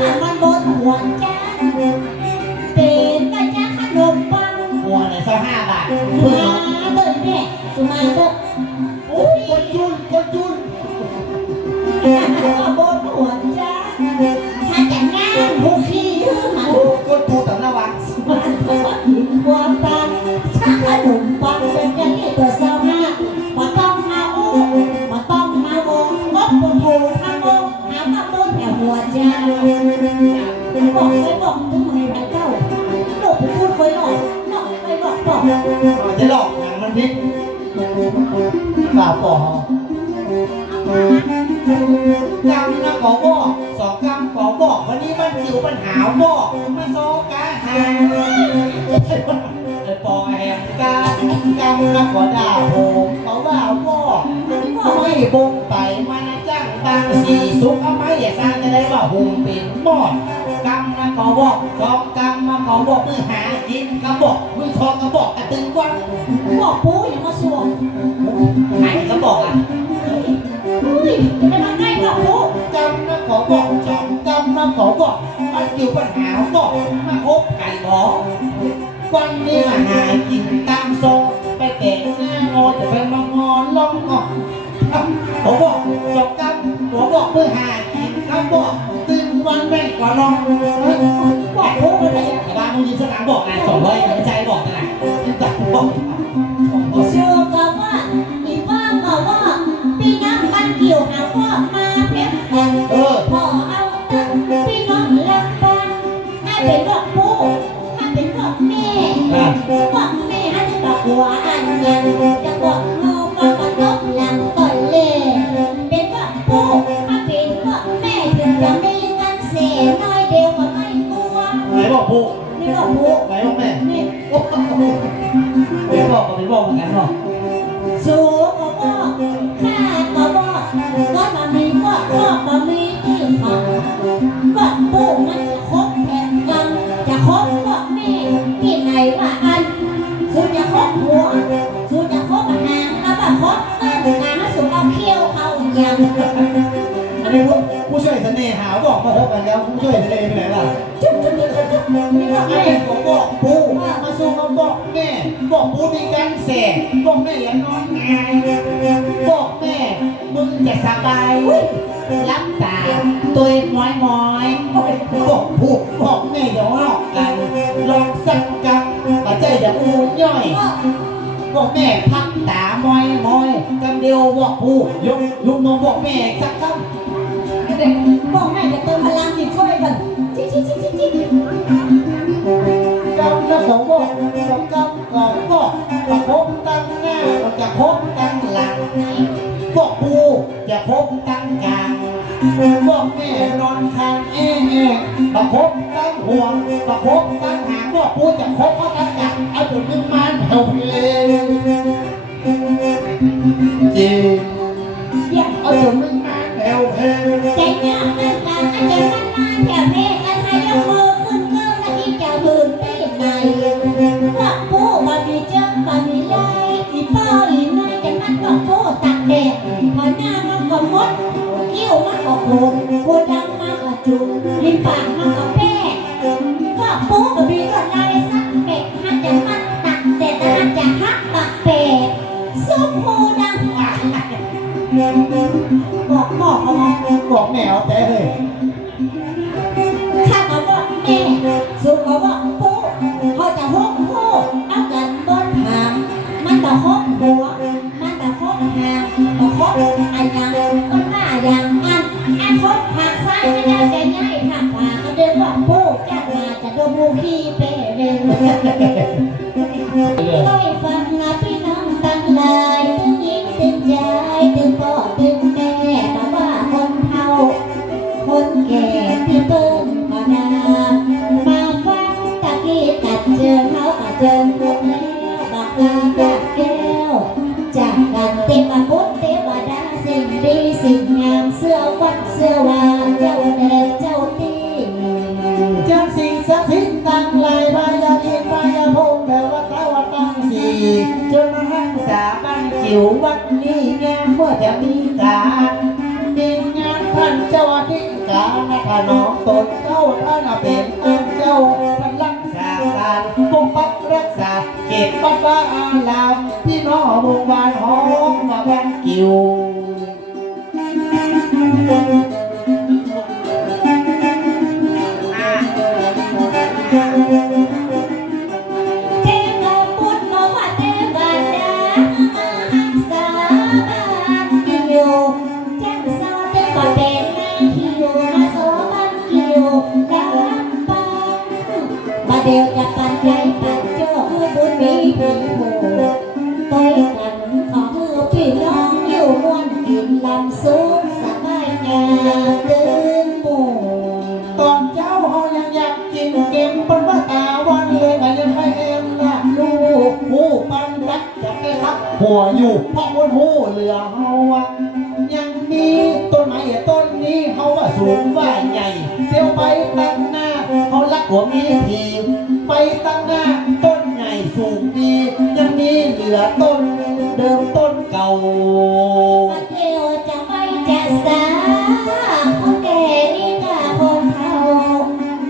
มันมันบนหัวจ้าเป็นก็จ้าขนมปังหัวไหนสักห้าบาทมาเดินแม่มาเดินโบอกบอกจะหลอกหนังมันพิษเปล่าก่อจำนะขอบอกสองกำขอบอกวันนี้มันจิ๋วปัญหาบอกมาโซกาหาไอ้ปอแหงกากำนะขอด่าโหมเขาว่าบอกไม่บงไปมานะจ้างบางสีสุกเอาไหมอย่าสร้างจะได้ว่าหุมเป็นบอด กำนะขอบอกสองกำมาขอบอกมือหากินกระบอกมือทองกระบอกกระตึงกวังบอกปูอย่ามาสวมไหนกระบอกอะอุ้ยจะมาง่ายบอกปูจำนะขอบอกจำจำนะขอบอกมันอยู่ปัญหาบอกมาคบไก่บอกวันนี้มาหากินตามทรงไปแต่งหน้างอจะเป็นมางอนล่องงอกขอบอกจบกันขอบอกเพื่อหากินครับบอกตื่น วันแม่งก็ลองบอกปูอะไรแต่บ้านมึงยินสนามบอกนะสองร้อยไม่ใช่บอกนะจับบอกเชื่อกับว่าอีว่ากับว่าพี่น้ำมันเกี่ยวเอาพ่อมาเพียงเออพอเอาตั้งพี่น้องรักบ้านให้เป็นบอกปูให้เป็นบอกแม่บอกแม่ให้บอกหัวอันยังจะบอกงู สูก็บอกข้าก็บอกก็มามีก็ก็มามีที่ฟังก็ปูมันจะคบแทนกันจะคบก็แม่ที่ไหนว่าอันสูจะคบหัวสูจะคบหางก็ว่าคบกันงานสูเอาเขี้ยวเขายังอันนี้ ผู้ช่วยเสน่หาบอกมาพบกันแล้วผู้ช่วยทะเลไปไหนล่ะจุ๊บจุ๊บจุ๊บจุ๊บนี่ก็แม่แม่ผมบอกปูมาส่งมาบอกแม่ บอกปูมีการแสบอกแม่อย่านอนงายบอกแม่มึงจะสบายรับตาตัวม้อยม้อยบอกปูบอกแม่อย่าลอกกันลองสักกับปัจจัยอย่าอูย่อยบอกแม่พักตามอยมอยกันเดียวบอกปูยกยกนมบอกแม่สักคำ บอกแม่จะเติมพลังจิตช่วยกันจิ๊บจิ๊บจิ๊บจิ๊บจิ๊บกำนะของบอกสองกำของบอกประคบตั้งหน้าจะคบตั้งหลังบอกปูจะคบตั้งกลางบอกแม่นอนคางแอ่แอ่ประคบตั้งห่วงประคบตั้งหางบอกปูจะคบเขาตั้งกลางเอาจุดนึงมันเฮาไปเลยจริง แดดพอหน้ามันก็มดเที่ยวมันก็โกนพูดดังมากก็จุกลิ้นปากมันก็แป้ว่าผู้บามีก็ได้สักเป็ดฮัจะมันตักแต่ตาจะฮักปักเป็ดสุปหูดังบอกบอกเอาไว้บอกแมวแต่เฮ้ย ดนมูขี้เป้เร็วไล่ฟังนะพี่น้องตั้งหลายตึงยิ้มตึงใจตึงพ่อตึงแม่แต่ว่าคนเฒ่า คนแก่ที่เปิ้นพนามาฟังตะกี้กัดเจอเขากัดเจอหมดแล้วบักลาังจิ๋ววัดนี้งามเมื่อจะมีการดินงานท่านเจ้าทิ้งการถ้าน้องตนเข้าท่านเป็นอันเจ้าท่านรักษาการปกปักรักษาเก็บปัดว่าอาลามพี่น้องวงวานหอมมาแบ่งกิว เดียวจะปันใจปันโจ้คือบุญมีผีผูต้อยกันขอมือพี่น้องอยู่ม่วนกินลำซุปสบายงามตื่นหมู่ตอนเจ้าเฮายังอยากกินเก่งปนว่าตาวันเลยไงยังใครเอ็มล่ะลูกหูปันรักจะได้รับหัวอยู่เพราะคนหูเหลือเฮาอะยังมีต้นไม้ต้นนี้เฮาว่าสูงว่าใหญ่เดียวไปตั้ง กหัวมีทีไปตั้งหน้าต้นใหญ่สูงดียังมีเหลือต้น เดิมต้นเก่ามาเที่ยวจะไม่จะสาคนแก่นี่กาคนเฒ่า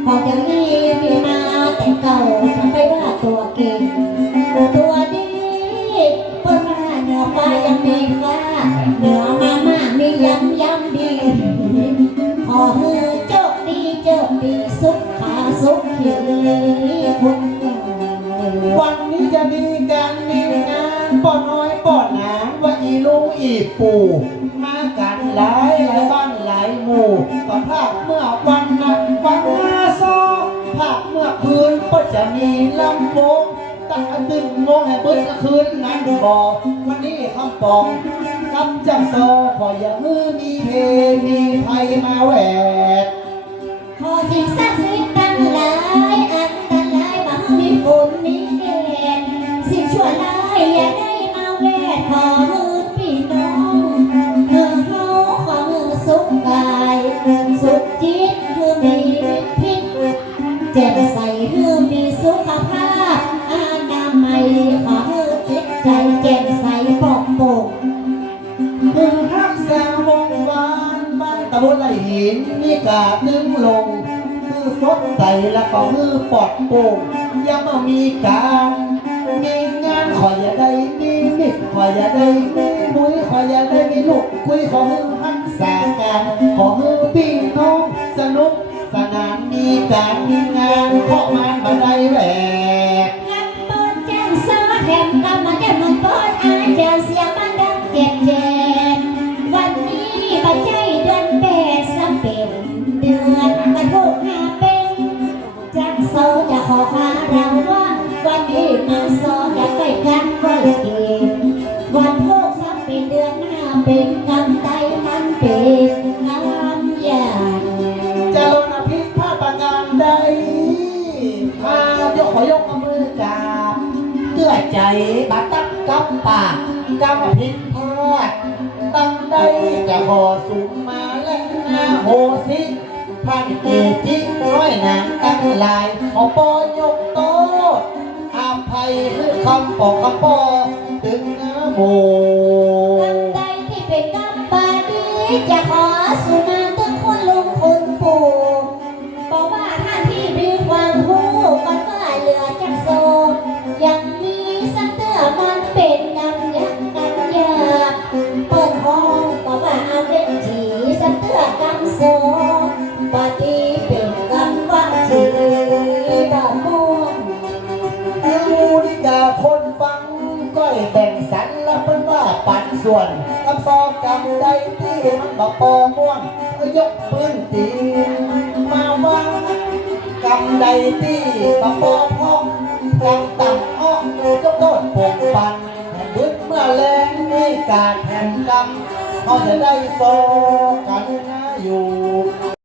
พอจะมีมีมาแต่เก่าทำไปว่าตัวเก่งตัวดีบนมาเหนือฟ้ายังมีฟ้าเหนือ ปู่มากันหลายหลายบ้านหลายหมู่ตอนภาคเมื่อวันนะวันหน้าซอภาคเมื่อคืนก็จะมีลำวงตั้งแต่ตึงโมงให้เบิ้ลคืนนั้นบอกวันนี้คำปองกำจับโซขออย่ามือมีเพมีไทยมาแหวกขอสิ่งศักดิ์สิทธิ์ หินมีกาดนึงลงมือสดใสแล้วก็มือปอดโป่งยังมามีการมีงานขออย่าได้มีมิตรขออย่าได้มีมุ้ยขออย่าได้มีลูกคุยขอมือรักษาการขอมือพี่น้องสนุกสนานมีการมีงานเพราะมันไดแหวกงับเปิดแจ้งสาแถมกำมาแจ้งมันเปิดอาจจะเสียงมันดังเจ็บเจ็บ ใจบัดตักกับปากกำอภิพาทตั้งใดจะขอสูงมาและนาโหสิพันเกจิร้อยนางตั้งลายขอปอยกโตะอภัยคือคำปอกคำปอถึงน้าโมกำใดที่เป็นกำปาดีจะขอสุนา ส่วนลำซอกกำใดที่มันบอกปอม่วนยกปืนตีนมาวางกำใดที่บอกปอพ้องกำต่ำอ้อยก็โดดปกปันแห่งบึ้ดเมื่อแรงนี่การแห่งกำเขาจะได้โซกันนะอยู่